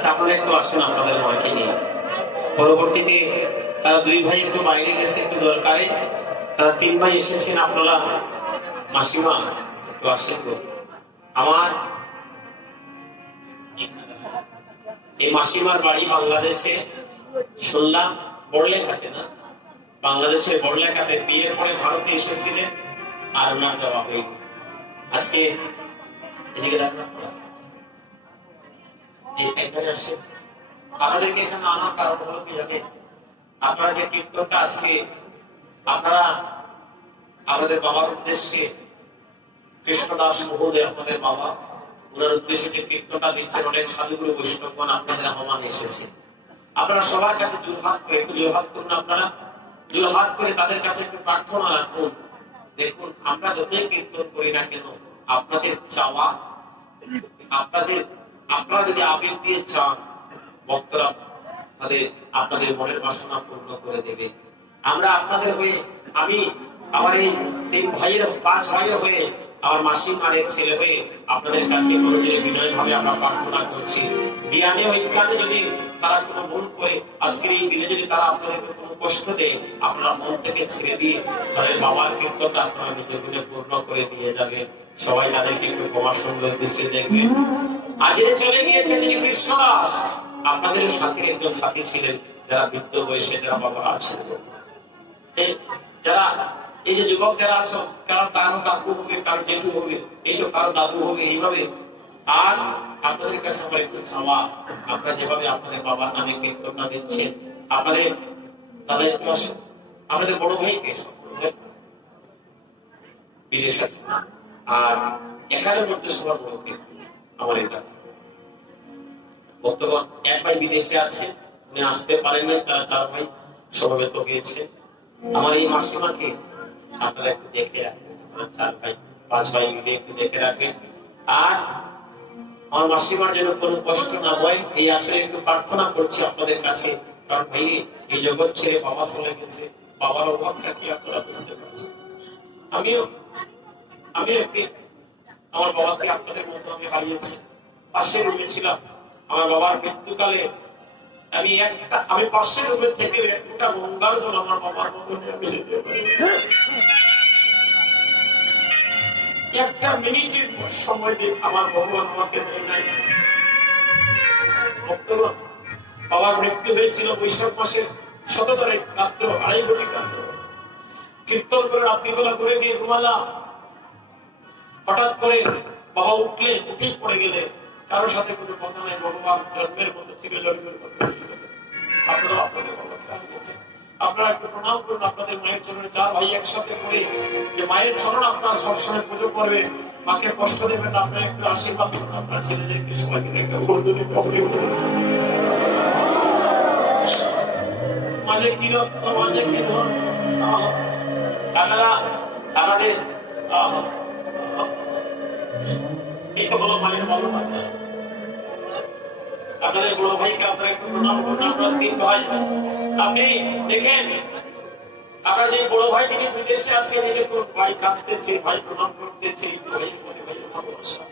আচ্ছা, আপনারা একটু আসেন আপনাদের মাকে নিয়ে। পরবর্তীতে তারা দুই ভাই একটু বাইরে গেছে একটু দরকারে, তারা তিন ভাই এসেছেন। আপনারা মাসিমা একটু আসেন তো। আমার এই মাসিমার বাড়ি বাংলাদেশে, শুনলাম বড়লেখাতে, না বাংলাদেশের বড়লেখাতে। বিয়ের পরে ভারতে এসেছিলেন আর ওনার যাওয়া হয়নি। আজকে এদিকে এখানে আসে। আপনাদেরকে এখানে আনার কারণ হলো কি জানেন? আপনারা যে কীর্তনটা আজকে আপনারা আমাদের বাবার উদ্দেশ্যে, কৃষ্ণদাস মহোদয় আপনাদের বাবা, ওনার উদ্দেশ্যে যে কীর্তনটা দিচ্ছেন, অনেক সাধুগুরু বৈষ্ণবগণ আপনাদের আহ্বান এসেছে। আপনারা সবার কাছে জোরহাত করে, একটু জোরহাত করুন, আপনারা জোরহাত করে তাদের কাছে একটু প্রার্থনা রাখুন। দেখুন, আমরা যতই কীর্তন করি না কেন, আপনাদের চাওয়া, আপনারা যদি আবেগ দিয়ে চান, ভক্তরা আপনাদের মনের বাসনা পূর্ণ করে দেবে। আমরা আপনাদের হয়ে, আমি আমার এই তিন ভাইয়ের, পাঁচ ভাইয়ের হয়ে, আমার মাসিমার এক ছেলে হয়ে আপনাদের কাছে বিনয় ভাবে আমরা প্রার্থনা করছি। জ্ঞানে অজ্ঞানে যদি তারা কোনো ভুল করে, আজকের এই দিনে যদি তারা আপনাদেরকে কোনো কষ্ট দেয়, আপনারা মন থেকে ছেড়ে দিয়ে তাদের বাবার কীর্তনটা আপনারা নিজের দিনে পূর্ণ করে দিয়ে যাবেন। সবাই তাদেরকে একটু ক্ষমা সুন্দর দৃষ্টি দেখবেন। আজকে চলে গিয়েছেন এই কৃষ্ণদাস, আপনাদের সাথে একজন সাথী ছিলেন, যারা বৃদ্ধ বয়সে যারা বাবা আছেন, যারা এই যে যুবক যারা আছো, কারো কাকু হবে, কারো জেঠু হবে, এই তো কারো দাদু হবে, এইভাবে। আর আপনাদের কাছে আমার একটু চাওয়া, আপনারা যেভাবে আপনাদের বাবার নামে কীর্তনটা দিচ্ছেন, আপনাদের দাদা একটু আসেন, আপনাদের বড় ভাইকে বিদেশ আছে, আর এখানে মধ্যে সবার বড় কে আমার এটা বর্তমান এক ভাই বিদেশে আছে, উনি আসতে পারেন নাই, তারা চার ভাই সমবেত গিয়েছে। আমার এই মাসিমাকে আপনারা একটু দেখে রাখবেন, চার ভাই পাঁচ ভাই মিলে একটু দেখে রাখবেন। আর আমার মাসিমার যেন কোনো কষ্ট না হয়, এই আশায় একটু প্রার্থনা করছি আপনাদের কাছে। কারণ ভাই, এই জগৎ ছেড়ে বাবা চলে গেছে, বাবার অভাবটা কি আপনারা বুঝতে পারছেন। আমিও একদিন আমার বাবাকে আপনাদের মতো আমি হারিয়েছি, পাশে রুমেছিলাম। আমার বাবার মৃত্যুকালে আমি পাশের রুমে থেকে একটা গঙ্গার জল আমার বাবার মনে আমি যেতে পারি, একটা মিনিটের সময় দিয়ে আমার ভগবান আমাকে দেয় নাই। বাবার মৃত্যু হয়েছিল বৈশাখ মাসের 17 তারিখ রাত্র 2:30 ঘটিকা। কীর্তন করে রাত্রিবেলা করে গিয়ে ঘুমালাম। হঠাৎ করে বাবা উঠেই পড়ে গেলে, কারোর সাথে কোনো কথা নাই। ভগবান জন্মের মতো ছিল, জন্মের মতো আপনারা আপনাদের বাবাকে হারিয়েছেন। আপনারা একটু প্রণাম করুন আপনাদের মায়ের চরণে। চার ভাই একসাথে করে যে মায়ের চরণ আপনারা সবসময় পুজো করবেন, মাকে কষ্ট দেবেন, আপনারা একটু আশীর্বাদ করুন আপনার ছেলেদেরকে, সবাইকে মাঝে কি রক্ত, মাঝে কি ধন, আপনারা আমাদের এই তো হলো মায়ের ভালো বাচ্চা। আপনাদের বড় ভাইকে আপনারা একটু প্রণাম করুন। আপনার তিন ভাই, আপনি দেখেন, আপনার যে বড় ভাই যিনি বিদেশে আছেন, এই দেখুন ভাই কাঁদতেছে, ভাই প্রণাম করতেছে, এই ভাইয়ের মধ্যে ভাইয়ের ভালোবাসা।